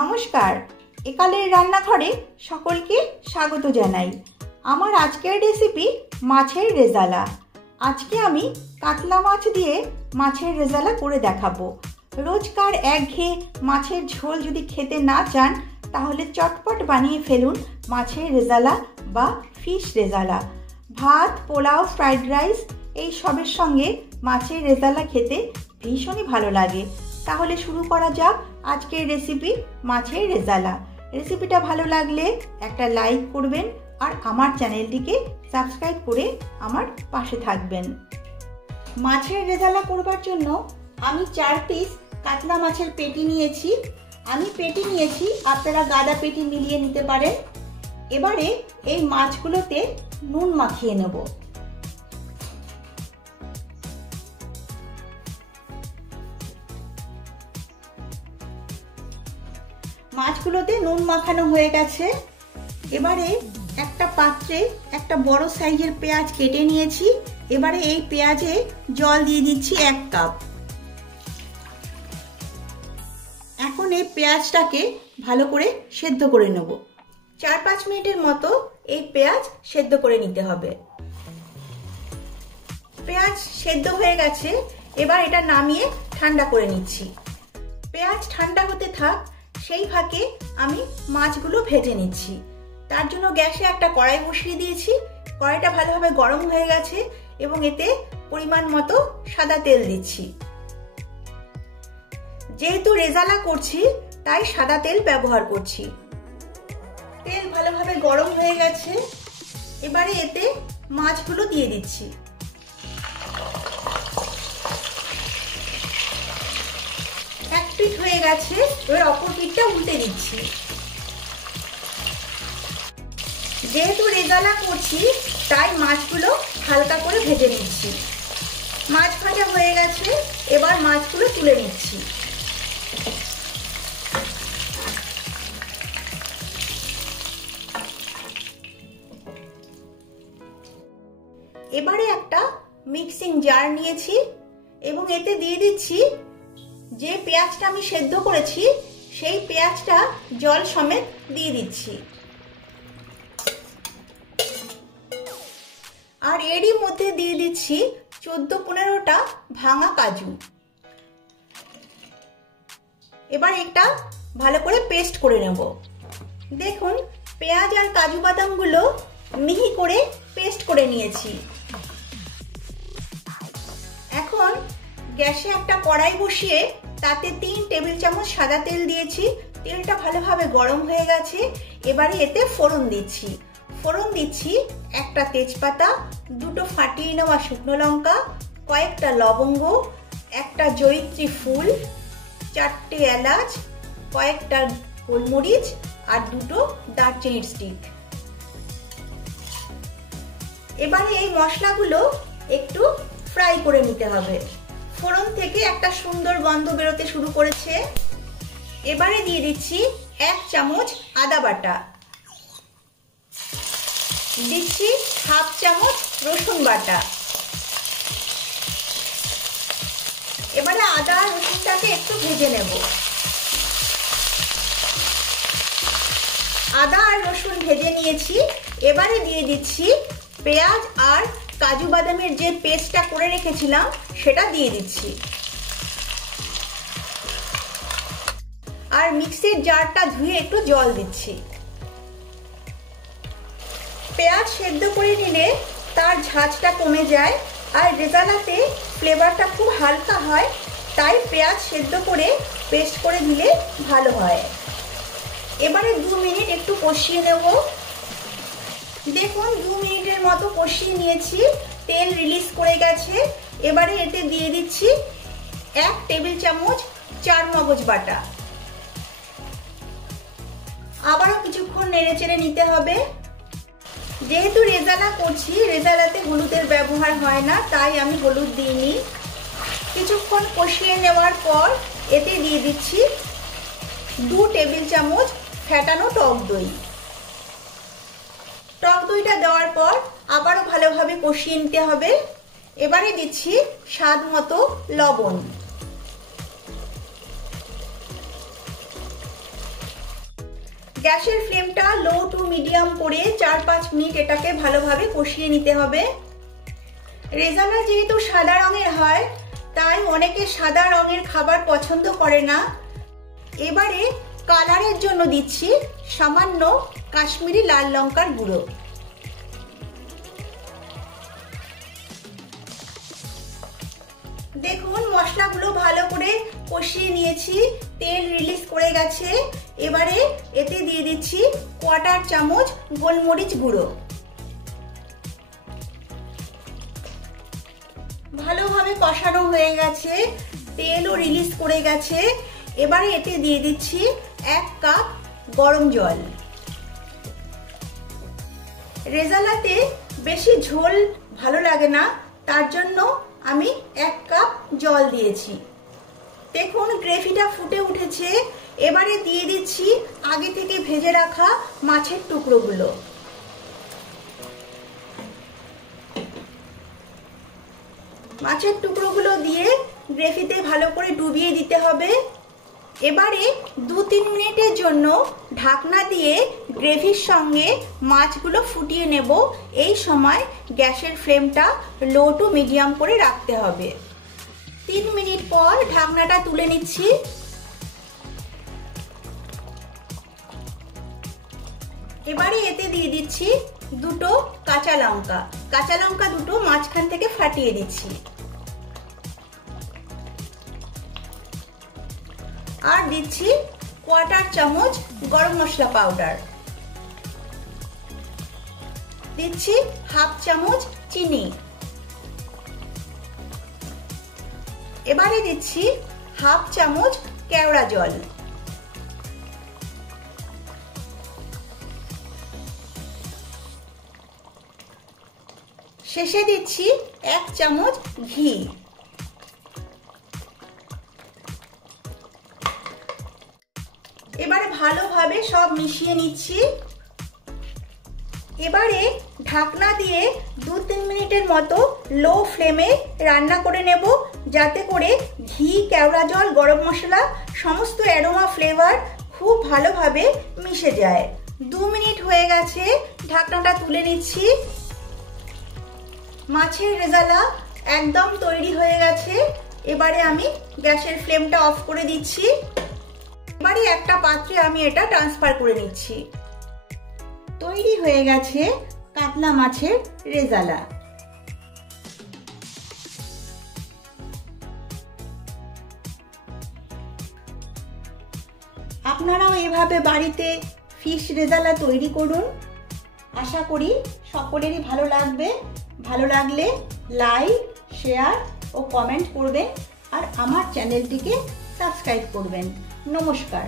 নমস্কার, একালের রান্নাঘরে সকলকে স্বাগত জানাই। আমার আজকের রেসিপি মাছের রেজালা। আজকে আমি কাতলা মাছ দিয়ে মাছের রেজালা করে দেখাবো। রোজকার একঘেয়ে মাছের ঝোল যদি খেতে না চান তাহলে চটপট বানিয়ে ফেলুন মাছের রেজালা বা ফিশ রেজালা। ভাত, পোলাও, ফ্রাইড রাইস এই সবের সঙ্গে মাছের রেজালা খেতে ভীষণই ভালো লাগে। তাহলে শুরু করা যাক আজকের রেসিপি মাছের রেজালা। রেসিপিটা ভালো লাগলে একটা লাইক করবেন আর আমার চ্যানেলটিকে সাবস্ক্রাইব করে আমার পাশে থাকবেন। মাছের রেজালা করবার জন্য আমি 4 পিস কাতলা মাছের পেটি নিয়েছি। আপনারা গাদা পেটি মিলিয়ে নিতে পারেন। এবারে এই মাছগুলোতে নুন মাখিয়ে নেব। মাছগুলোতে নুন মাখানো হয়ে গেছে। এবারে একটা পাত্রে একটা বড় সাইজের পেঁয়াজ কেটে নিয়েছি। এবারে এই পেঁয়াজে জল দিয়ে দিচ্ছি 1 কাপ। এখন এই পেঁয়াজটাকে ভালো করে সেদ্ধ করে নেব। 4-5 মিনিটের মতো এই পেঁয়াজ সেদ্ধ করে নিতে হবে। পেঁয়াজ সেদ্ধ হয়ে গেছে। এবার এটা নামিয়ে ঠান্ডা করে নিচ্ছি। পেঁয়াজ ঠান্ডা হতে থাক, সেই ফাঁকে আমি মাছগুলো ভেজে নিচ্ছি। তার জন্য গ্যাসে একটা কড়াই বসিয়ে দিয়েছি। কড়াইটা ভালোভাবে গরম হয়ে গেছে এবং এতে পরিমাণ মতো সাদা তেল দিচ্ছি। যেহেতু রেজালা করছি তাই সাদা তেল ব্যবহার করছি। তেল ভালোভাবে গরম হয়ে গেছে। এবারে এতে মাছগুলো দিয়ে দিচ্ছি। এক পিঠ হয়ে গেছে, এবার অপর পিঠটা উল্টে দিচ্ছি। যেহেতু রেজালা করছি তাই মাছগুলো হালকা করে ভেজে নিচ্ছি। মাছ ভাজা হয়ে গেছে, এবার মাছগুলো তুলে নিচ্ছি। এবারে একটা মিক্সিং জার নিয়েছি এবং এতে দিয়ে দিচ্ছি যে পেঁয়াজটা আমি সেদ্ধ করেছি সেই পেঁয়াজটা জল সমেত দিয়ে দিচ্ছি। আর এরই মধ্যে দিয়ে দিচ্ছি 14-15টা ভাঙা কাজু। এবার এটা ভালো করে পেস্ট করে নেব। দেখুন, পেঁয়াজ আর কাজু বাদামগুলো মিহি করে পেস্ট করে নিয়েছি। এখন গ্যাসে একটা কড়াই বসিয়ে তাতে 3 টেবিল চামচ সাদা তেল দিয়েছি। তেলটা ভালোভাবে গরম হয়ে গেছে। এবারে এতে ফোড়ন দিচ্ছি একটা তেজপাতা, 2টো ফাটিয়ে নেওয়া শুকনো লঙ্কা, কয়েকটা লবঙ্গ, একটা জয়িত্রী ফুল, 4টে এলাচ, কয়েকটা গোলমরিচ আর 2টো দারচিনির স্টিক। এবারে এই মশলাগুলো একটু ফ্রাই করে নিতে হবে। ফোড়ন থেকে একটা সুন্দর গন্ধ বেরোতে শুরু করেছে। এবারে দিয়ে দিচ্ছি 1 চামচ আদা বাটা, দিচ্ছি 1/2 চামচ রসুন বাটা। এবারে আদা আর রসুনটাকে একটু ভেজে নেব। আদা আর রসুন ভেজে নিয়েছি। এবারে দিয়ে দিচ্ছি পেঁয়াজ আর কাজু বাদামের যে পেস্টটা করে রেখেছিলাম সেটা দিয়ে দিচ্ছি। আর মিক্সির জারটা ধুয়ে একটু জল দিচ্ছি। পেঁয়াজ সেদ্ধ করে নিলে তার ঝাঁঝটা কমে যায় আর রেজালাতে ফ্লেভারটা খুব হালকা হয়, তাই পেঁয়াজ সেদ্ধ করে পেস্ট করে দিলে ভালো হয়। এবারে 2 মিনিট একটু কষিয়ে নেব। দেখুন, 2 মিনিটের মতো কষিয়ে নিয়েছি। তেল রিলিজ করে গেছে। এবারে এতে দিয়ে দিচ্ছি 1 টেবিল চামচ চারমগজ বাটা। আবারও কিছুক্ষণ নেড়েচেড়ে নিতে হবে। যেহেতু রেজালা করছি, রেজালাতে হলুদের ব্যবহার হয় না, তাই আমি হলুদ দিইনি। কিছুক্ষণ কষিয়ে নেওয়ার পর এতে দিয়ে দিচ্ছি 2 টেবিল চামচ ফেটানো টক দই। টক দইটা দেওয়ার পর আবারও ভালোভাবে কষিয়ে নিতে হবে। এবারে দিচ্ছি স্বাদ মতো লবণ। গ্যাসের ফ্লেমটা লো টু মিডিয়াম করে 4-5 মিনিট এটাকে ভালোভাবে কষিয়ে নিতে হবে। রেজালা যেহেতু সাদা রঙের হয় তাই অনেকে সাদা রঙের খাবার পছন্দ করে না। এবারে কালারের জন্য দিচ্ছি সামান্য কাশ্মীরি লাল লঙ্কার গুঁড়ো। দেখুন মশলাগুলো ভালো করে কষিয়ে নিয়েছি, তেল রিলিজ করে গেছে। এবারে এতে দিয়ে দিচ্ছি 1/4 চামচ গোলমরিচ গুঁড়ো। ভালোভাবে কষানো হয়ে গেছে, তেলও রিলিজ করে গেছে। এবারে এতে দিয়ে দিচ্ছি 1 কাপ গরম জল। রেজালাতে বেশি ঝোল ভালো লাগে না, তার জন্য আমি 1 কাপ জল দিয়েছি। দেখুন গ্রেভিটা ফুটে উঠেছে। এবারে দিয়ে দিচ্ছি আগে থেকে ভেজে রাখা মাছের টুকরোগুলো। মাছের টুকরোগুলো দিয়ে গ্রেভিতে ভালো করে ডুবিয়ে দিতে হবে। এবারে 2-3 মিনিটের জন্য ঢাকনা দিয়ে গ্রেভির সঙ্গে মাছগুলো ফুটিয়ে নেব। এই সময় গ্যাসের ফ্লেমটা লো টু মিডিয়াম করে রাখতে হবে। 3 মিনিট পর ঢাকনাটা তুলে নিচ্ছি। এবারে এতে দিয়ে দিচ্ছি 2 কাঁচা লঙ্কা। কাঁচা লঙ্কা 2 মাঝখান থেকে ফাটিয়ে দিচ্ছি। আর দিচ্ছি 1/4 চামচ গরম মশলা পাউডার। দিচ্ছি 1/2 চামচ চিনি। এবারে দিচ্ছি 1/2 চামচ কেওড়া জল। শেষে দিচ্ছি 1 চামচ ঘি। এবারে ভালোভাবে সব মিশিয়ে নিচ্ছি। এবারে ঢাকনা দিয়ে 2-3 মিনিটের মতো লো ফ্লেমে রান্না করে নেব, যাতে করে ঘি, কেওড়া জল, গরম মশলা সমস্ত অ্যারোমা ফ্লেভার খুব ভালোভাবে মিশে যায়। 2 মিনিট হয়ে গেছে, ঢাকনাটা তুলে নিচ্ছি। মাছের রেজালা একদম তৈরি হয়ে গেছে। এবারে আমি গ্যাসের ফ্লেমটা অফ করে দিচ্ছি। এবারে একটা পাত্রে আমি এটা ট্রান্সফার করে নিচ্ছি। তৈরি হয়ে গেছে কাতলা মাছের রেজালা। আপনারাও এভাবে বাড়িতে ফিশ রেজালা তৈরি করুন। আশা করি সকলেরই ভালো লাগবে। ভালো লাগলে লাইক, শেয়ার ও কমেন্ট করবেন আর আমার চ্যানেলটিকে সাবস্ক্রাইব করবেন। নমস্কার।